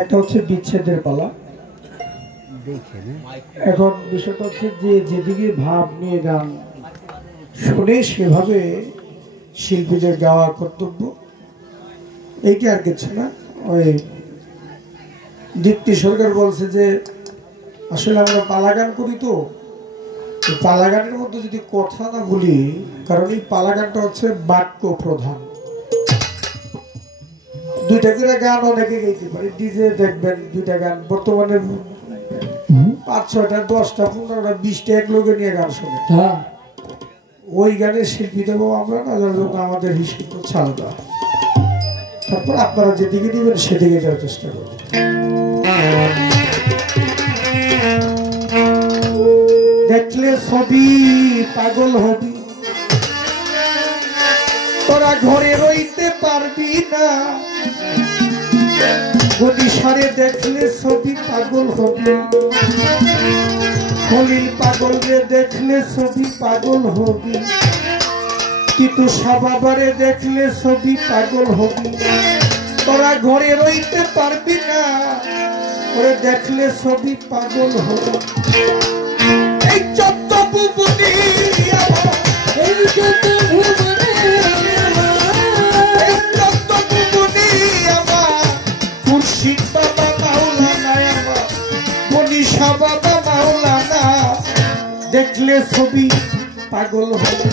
একটা হচ্ছে বিচ্ছেদের পালা। এখন বিষয়টা হচ্ছে যে যেদিকে ভাব নিয়ে গান শুনে সেভাবে শিল্পীদের গাওয়া কর্তব্য, এইটা আর কিছু না। ওই দীপ্তি সরকার বলছে যে আসলে আমরা পালা গান করি, তো পালা গানের মধ্যে যদি কথা না বলি, কারণ এই পালা গানটা হচ্ছে বাক্য প্রধান। দুইটা করে গান অনেকে গাইতে পারে, ডিজে দেখবেন দুইটা গান বর্তমানে 5-6টা 10টা 15টা 20টা এক লোকে নিয়ে গান শোনে। ওই গানের শিল্পী দেবো আমরা না, যার জন্য আমাদের হিসেব হচ্ছে আলাদা। তারপর আপনারা যেদিকে দিবেন সেদিকে যাওয়ার চেষ্টা করবেন। দেখলে ছবি পাগল হবি, তোরা ঘরে রইতে পারবি না। গদিসারে দেখলে ছবি পাগল হবি, খলিল পাগল রে দেখলে ছবি পাগল হবি, কিন্তু সাবাবারে দেখলে ছবি পাগল হবি। তোরা ঘরে রইতে পারবি না, ওরে দেখলে ছবি পাগল হবি। এই চোদ্দ ভুবনে এই চোদ্দ ভুবনে আমার মুর্শিদ বাবা মাওলানা, আমার মনীষা বাবা মাওলানা, দেখলে ছবি পাগল হবি,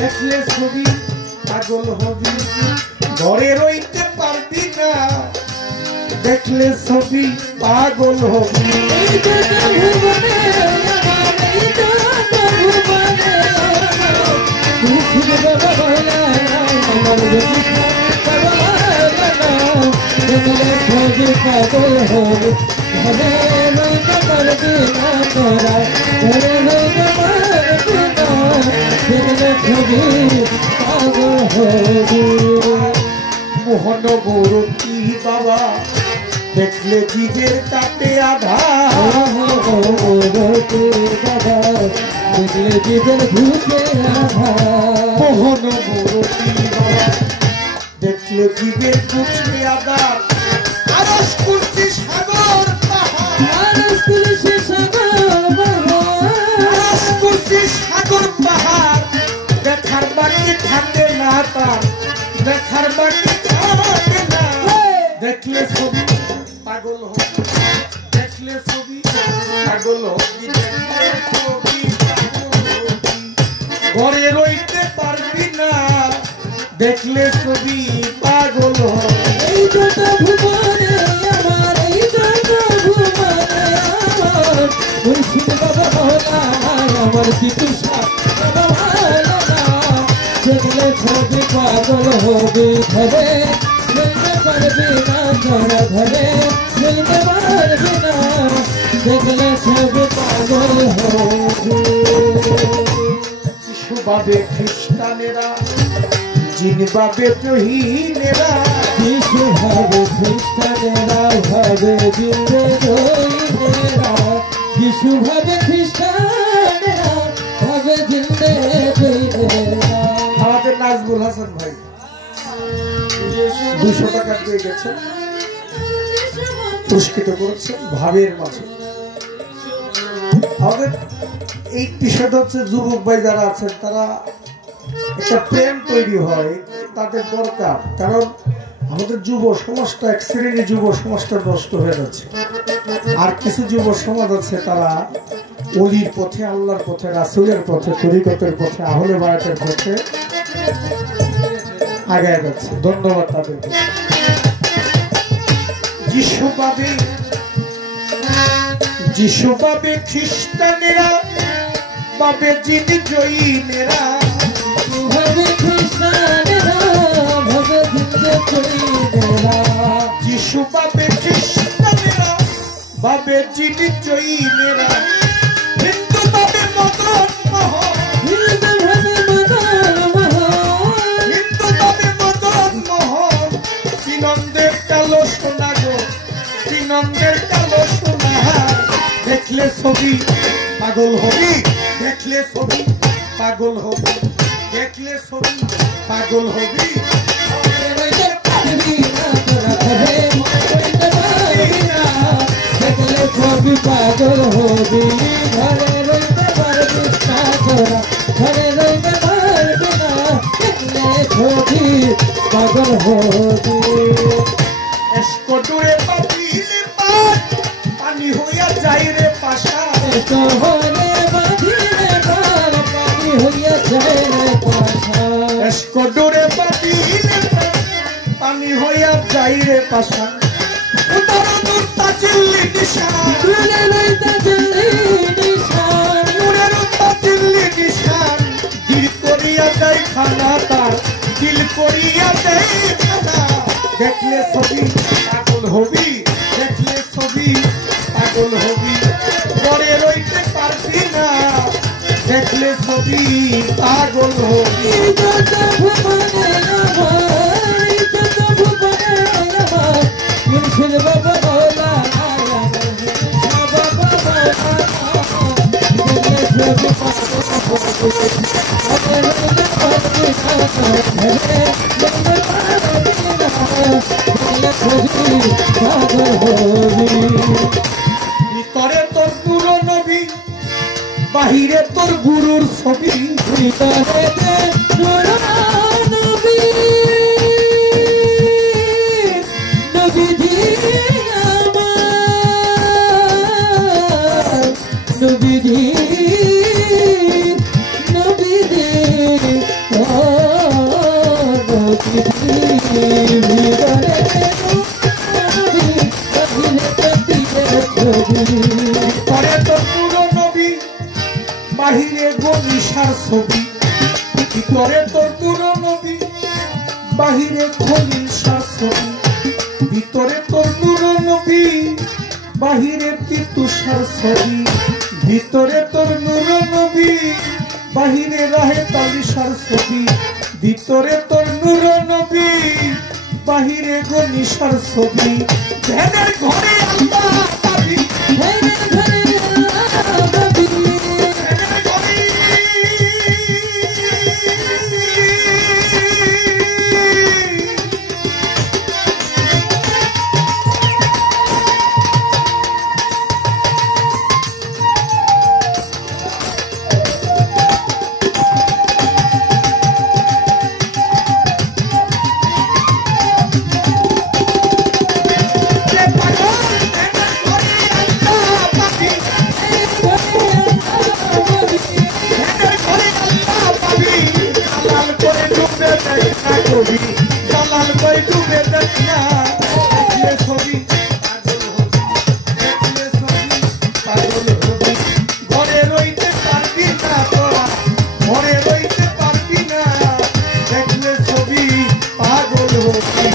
দেখলে ছবি পাগল হবি। ঘরে রইতে পারবি না, দেখলে ছবি পাগল হবি। পাগল হবে ঘরে রইতে পারবি না, তোরা ঘরে রইতে পারবি না, দেখলে ছবি পাগল হবে। মোহন গৌরী বাবা দেখলে জীবের কাটে আধার, বাবা দেখলে জীবের ঘুষে আধার। মোহন গৌরী বাবা দেখলে জীবের ঘুষে আধার। আরশ কুরসি সাগর পাহাড়, আরশ কুরসি সাগর পাহাড়, আরশ কুরসি সাগর পাহাড়, দেখার বাকি থাকে না তার, দেখার বাকি থাকে না। দেখলে ছবি পাগল হবি, দেখলে ছবি পাগল হবি, দেখলে ছবি পাগল হবি। ঘরে রইতে পারবি না, দেখলে ছবি পাগল হবি। এই যত ভুবনে আমার, এই যত ভুবনে আমার মুর্শিদ বাবা মাওলানা, আমার পিতুষা বাবা মাওলানা, দেখলে ছবি পাগল হবে ঘরে মিলতে পারবি না, তোরা ঘরে মিলতে পারবি না, দেখলে ছবি পাগল হবে। যিশুভাবে খ্রিস্টানেরা, জিনভাবে জহিনেরা, যিশুভাবে খ্রিস্টানেরা ভাবে জিন্দে জয়ীনেরা, যিশুভাবে খ্রিস্টানেরা ভাবে জিন্দে জয়ীনেরা। আমাদের নাজমুল হাসান ভাই 200 টাকা দিয়ে গেছেন, পুরস্কৃত করেছেন ভাবের মাঝে। আমাদের এই বিষয়টা হচ্ছে যুবক ভাই যারা আছেন তারা একটা প্রেম তৈরি হয়, তাদের দরকার। কারণ আমাদের যুব সমাজটা, এক শ্রেণীর যুব সমাজটা নষ্ট হয়ে যাচ্ছে। আর কিছু যুব সমাজ আছে তারা অলির পথে, আল্লাহর পথে, রাসূলের পথে, তরিকতের পথে, আহলে বায়াতের পথে আগায় যাচ্ছে। ধন্যবাদ তাদেরকে। যিশুভাবে খ্রিস্টানেরা পাবে যিনি জয়ীনেরা, ভাবে খ্রিস্টানেরা ভাবে জিন্দে জয়ীনেরা, যিশুভাবে খ্রিস্টানেরা ভাবে যিনি জয়ীনেরা। হিন্দু ভাবে মদন মোহন, হিন্দু ভাবে মদন মোহন, হিন্দু ভাবে মদন মোহন, তিনন্দের কালো সোনা গো, তিনন্দের কালো সোনা। দেখলে ছবি পাগল হবি, দেখলে ছবি পাগল হবি, দেখলে ছবি পাগল হবি। রইতে পারবি না, তোরা ঘরে রইতে পারবি পাগল হবি এসকটুরে পাতিলে পানি হইয়া যাই রে পাশা শহরে বাঁধিলে পার পানি হইয়া যায় রে পাশা এসকটুরে পাতিলে পানি হইয়া যাই রে পাশা উদার দুর্তা চিল্লি নিশান দূরে লইতা দিল্লি নিশান নূরের উত্তা চিল্লি নিশান দিল করিয়া যাই খানা তার দিল করিয়া যাই খানা দেখলে ছবি পাগল হবি দেখলে ছবি পাগল হবি পরে রইতে পারবি না দেখলে ছবি পাগল হবি যত ভুবনে আমার যত ভুবনে আমার মুর্শিদ বাবা বলা বাবা বাবা ভিতরে তোর পুরো নবী বাহিরে তোর গুরুর ছবি ভিতরে তোর পুরো নবী বাহিরে গনিশার ছবি ভিতরে তোর পুরো নবী বাহিরে খনিশার ছবি ভিতরে তোর পুরো নবী বাহিরে পিতুষার ছবি ভিতরে তোর নূর নবী বাহিরে রাহে তালিশার ছবি ভিতরে তোর নূর নবী বাহিরে গনিশার ছবি ধ্যানের ঘরে আল্লাহ পাবি জালাল কই ডুবে দেখ না দেখলে ছবি দেখলে ছবি পাগল হবি ঘরে রইতে পারবি না তোরা ঘরে রইতে পারবি না দেখলে ছবি পাগল হবি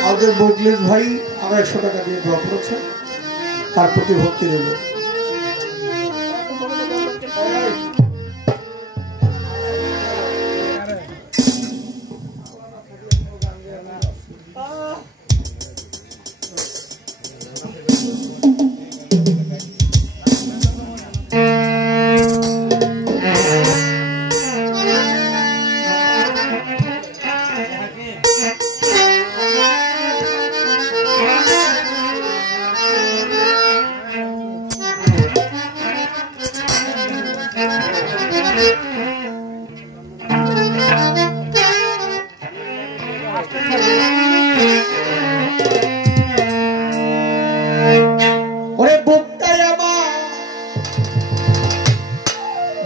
আমাদের বগলিস ভাই আমরা 100 টাকা দিয়ে দোয়া করেছেন তার প্রতি ভক্তি রইল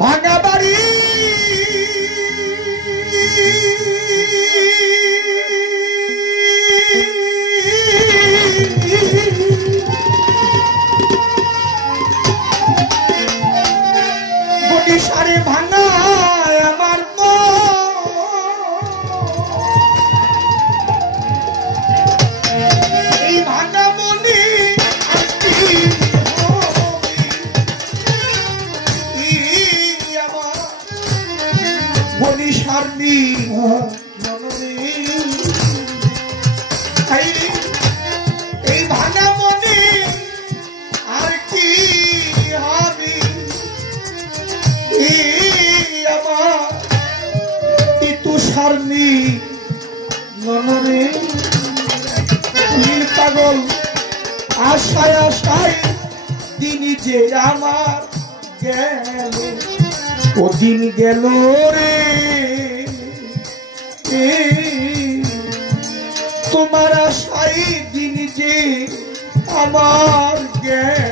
ভাঙা বাড়ি আশার নি ননরে নীল পাগল আশায় আশায় দিন যে আমার গেল ও দিন গেল রে তোমার আশায় দিন যে আমার গেল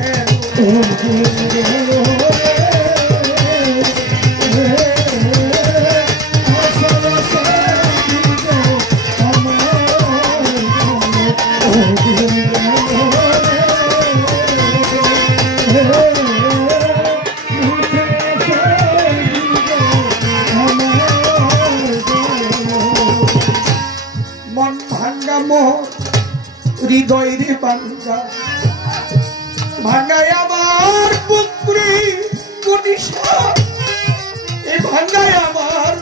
মন ভাঙ্গা মোর হৃদয় রে ভাঙ্গা ভাঙ্গায় আমার পুত্রী কনিষ্ঠা এ ভাঙ্গায় আমার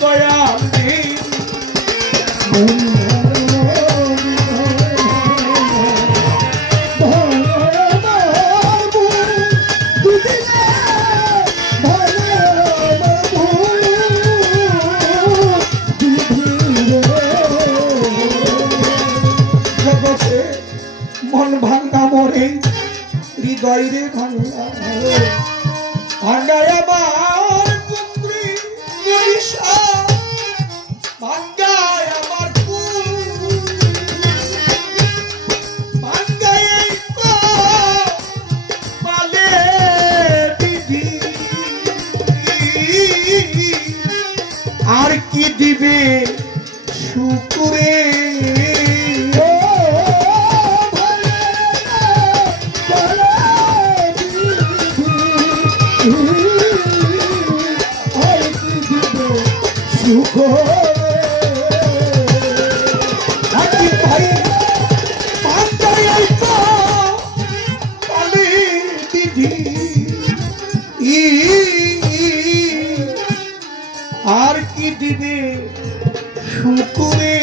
দয়াল মন ভাঙ্গা মরে হৃদয় রে ভাঙ্গা ভাঙ্গায় আমার পুত্রী কনিষ্ঠা ভাঙ্গায় আমার ভাঙ্গায় পালে দিদি আর কি দিবে শুকুরে আর কি দিবে শুকুরে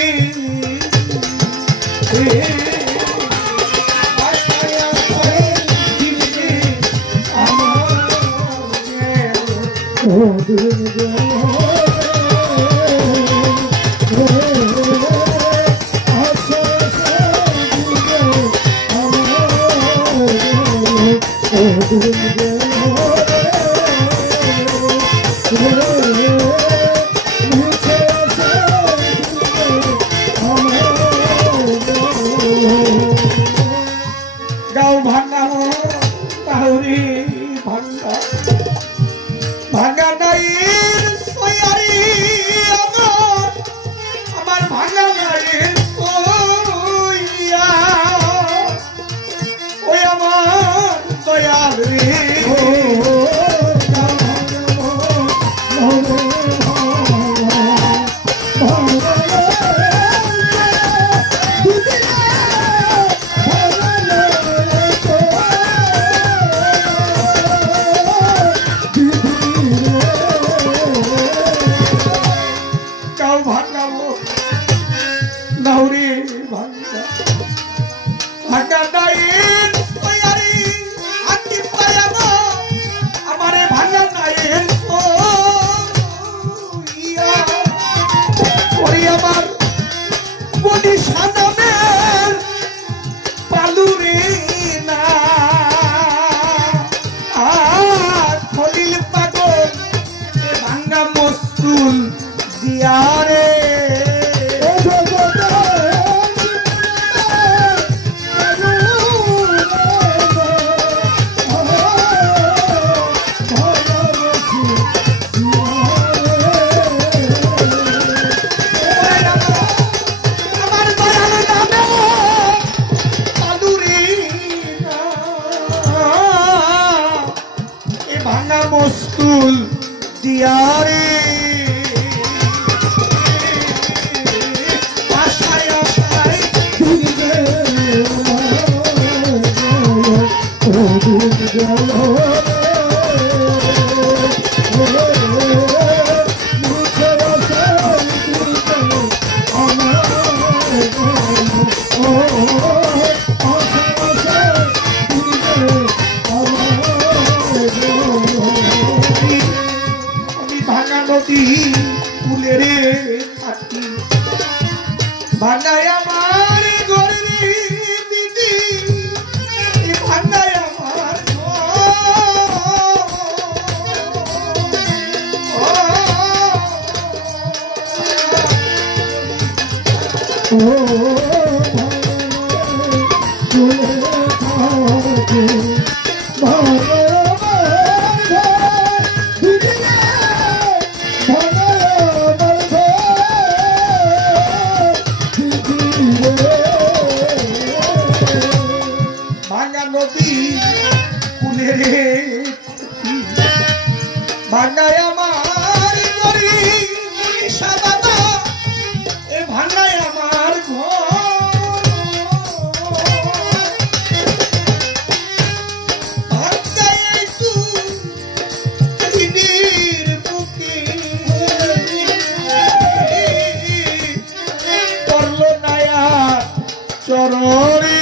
গাও ভাঙা তাহরি ভাঙা ভাঙা নাই সয়ারি আমার ভাঙা নাই সইয়া ওই আমার দয়াল রে মস্তুল দিয়ারে আশায় আশায় নদী কুলে রে থাকি ভাঙায় আমার ঘরে রে দিদি ভাঙায় আমার ভাঙা নদী কুলে রে ভাঙায় আমার ঘরে সাদা এ ভাঙায় আমার চরণে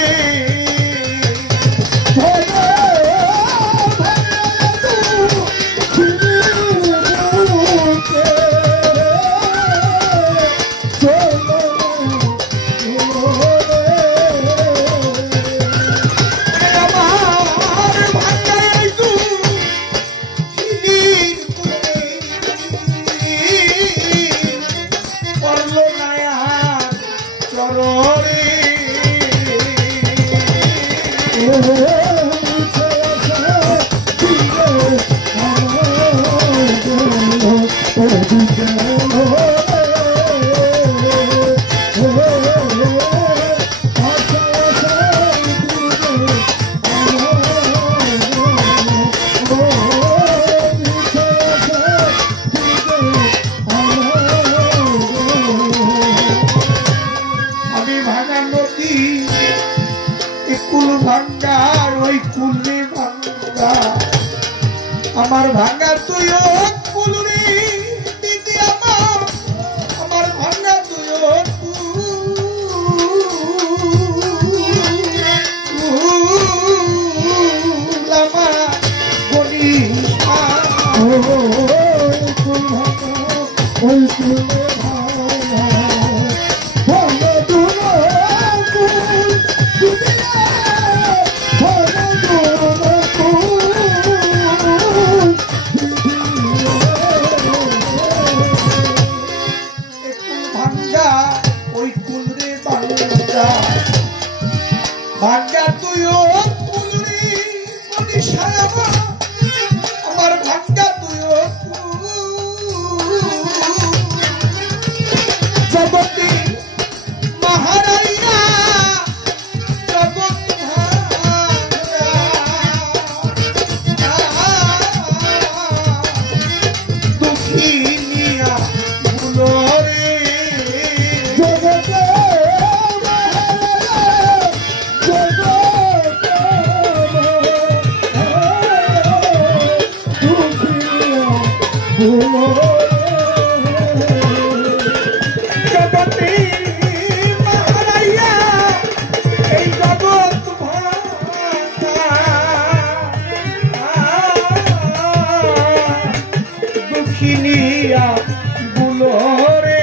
আমি ভাঙা নদী কুল ভাঙ্গার ওই কুলে ভাঙ্গা আমার ভাঙ্গা তুইও কুল রে দিদি আমার ভাঙ্গা তুইও ভাঙ্গা তুইও কুল রে আমার ভাঙ্গা তুইও জগতে মহারাইয়া জগৎ দুঃখিনিয়া ভুলো রে জগতে জগতে মহারাইয়া এই জগৎ দুঃখিনিয়া বুলো রে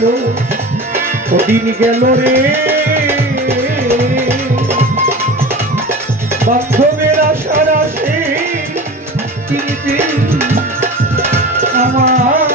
গেল ওদিন গেল রে বান্ধবের আশার আসে আমার